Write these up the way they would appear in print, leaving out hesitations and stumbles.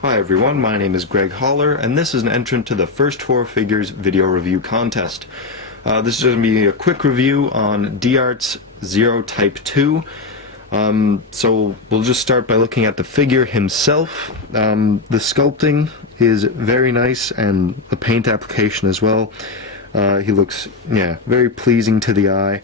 Hi everyone, my name is Greg Holler, and this is an entrant to the First Four Figures video review contest. This is going to be a quick review on DArt's Zero Type 2. So we'll just start by looking at the figure himself. The sculpting is very nice, and the paint application as well. He looks, very pleasing to the eye.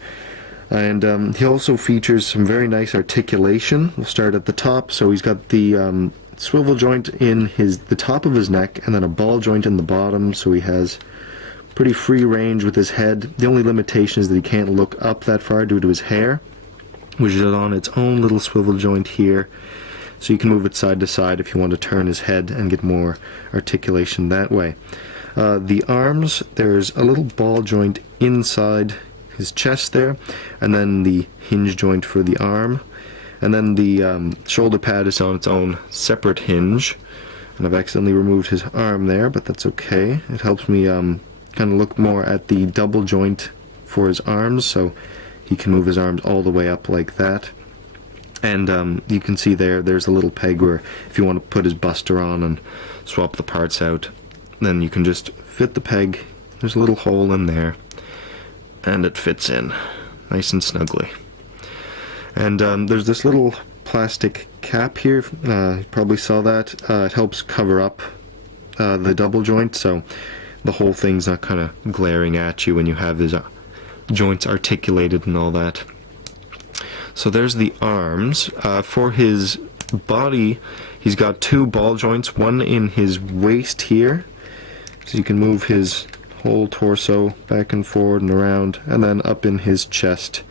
And he also features some very nice articulation. We'll start at the top. So he's got the swivel joint in the top of his neck, and then a ball joint in the bottom, so he has pretty free range with his head. The only limitation is that he can't look up that far due to his hair, which is on its own little swivel joint here, so you can move it side to side if you want to turn his head and get more articulation that way. The arms, there's a little ball joint inside his chest there, and then the hinge joint for the arm. And then the shoulder pad is on its own separate hinge, and I've accidentally removed his arm there, but that's okay. It helps me kind of look more at the double joint for his arms, so he can move his arms all the way up like that. And you can see there's a little peg where if you want to put his buster on and swap the parts out, then you can just fit the peg. There's a little hole in there, and it fits in nice and snugly. And there's this little plastic cap here. You probably saw that. It helps cover up the double joint, so the whole thing's not kind of glaring at you when you have his joints articulated and all that. So there's the arms. For his body, he's got two ball joints, one in his waist here, so you can move his whole torso back and forward and around, and then up in his chest.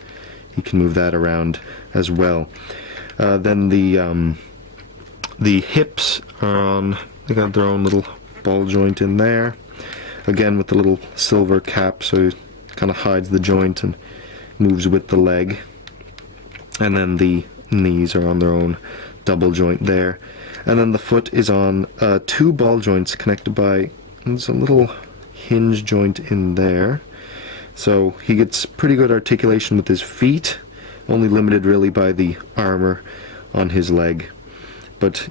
You can move that around as well. Then the hips are on, they got their own little ball joint in there. Again with the little silver cap, so it kind of hides the joint and moves with the leg. And then the knees are on their own double joint there. And then the foot is on two ball joints connected by, there's a little hinge joint in there. So he gets pretty good articulation with his feet, only limited really by the armor on his leg. But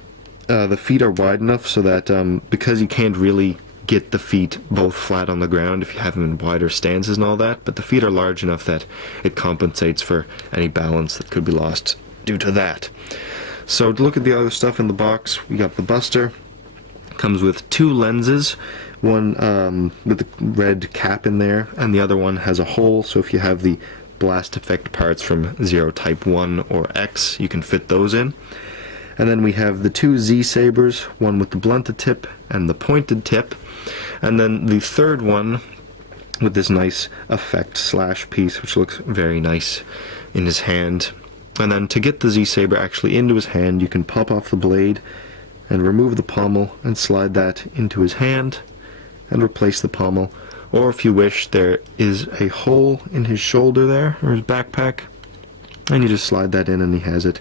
the feet are wide enough so that because you can't really get the feet both flat on the ground if you have them in wider stances and all that, but the feet are large enough that it compensates for any balance that could be lost due to that. So to look at the other stuff in the box, we got the buster. Comes with two lenses, one with the red cap in there, and the other one has a hole, so if you have the blast effect parts from Zero Type 1 or X, you can fit those in. And then we have the two Z-sabers, one with the blunted tip and the pointed tip, and then the third one with this nice effect slash piece, which looks very nice in his hand. And then to get the Z-saber actually into his hand, you can pop off the blade and remove the pommel and slide that into his hand and replace the pommel. Or if you wish, there is a hole in his shoulder there, or his backpack, and you just slide that in and he has it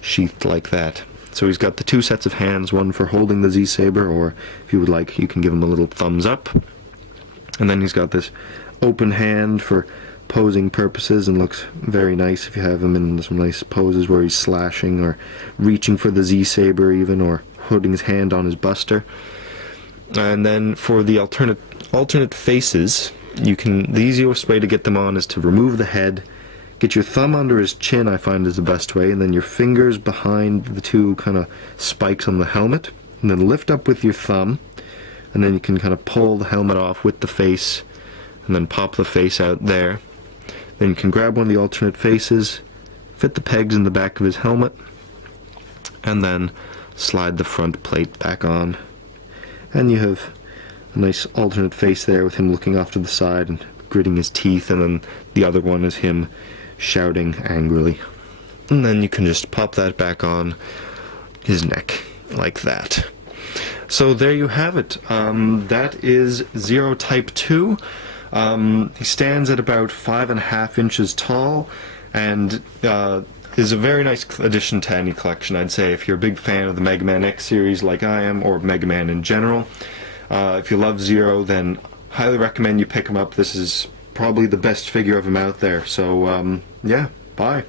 sheathed like that. So he's got the two sets of hands, one for holding the Z-saber, or if you would like, you can give him a little thumbs up. And then he's got this open hand for posing purposes, and looks very nice if you have him in some nice poses where he's slashing or reaching for the Z-saber even, or holding his hand on his buster. And then for the alternate faces, the easiest way to get them on is to remove the head, get your thumb under his chin, I find is the best way, and then your fingers behind the two kind of spikes on the helmet, and then lift up with your thumb, and then you can kind of pull the helmet off with the face, and then pop the face out there. Then you can grab one of the alternate faces, fit the pegs in the back of his helmet, and then slide the front plate back on, and you have a nice alternate face there with him looking off to the side and gritting his teeth, and then the other one is him shouting angrily. And then you can just pop that back on his neck like that. So there you have it. That is Zero Type 2. He stands at about 5.5 inches tall, and is a very nice addition to any collection, I'd say, if you're a big fan of the Mega Man X series like I am, or Mega Man in general. If you love Zero, then highly recommend you pick him up. This is probably the best figure of him out there. So, yeah, bye.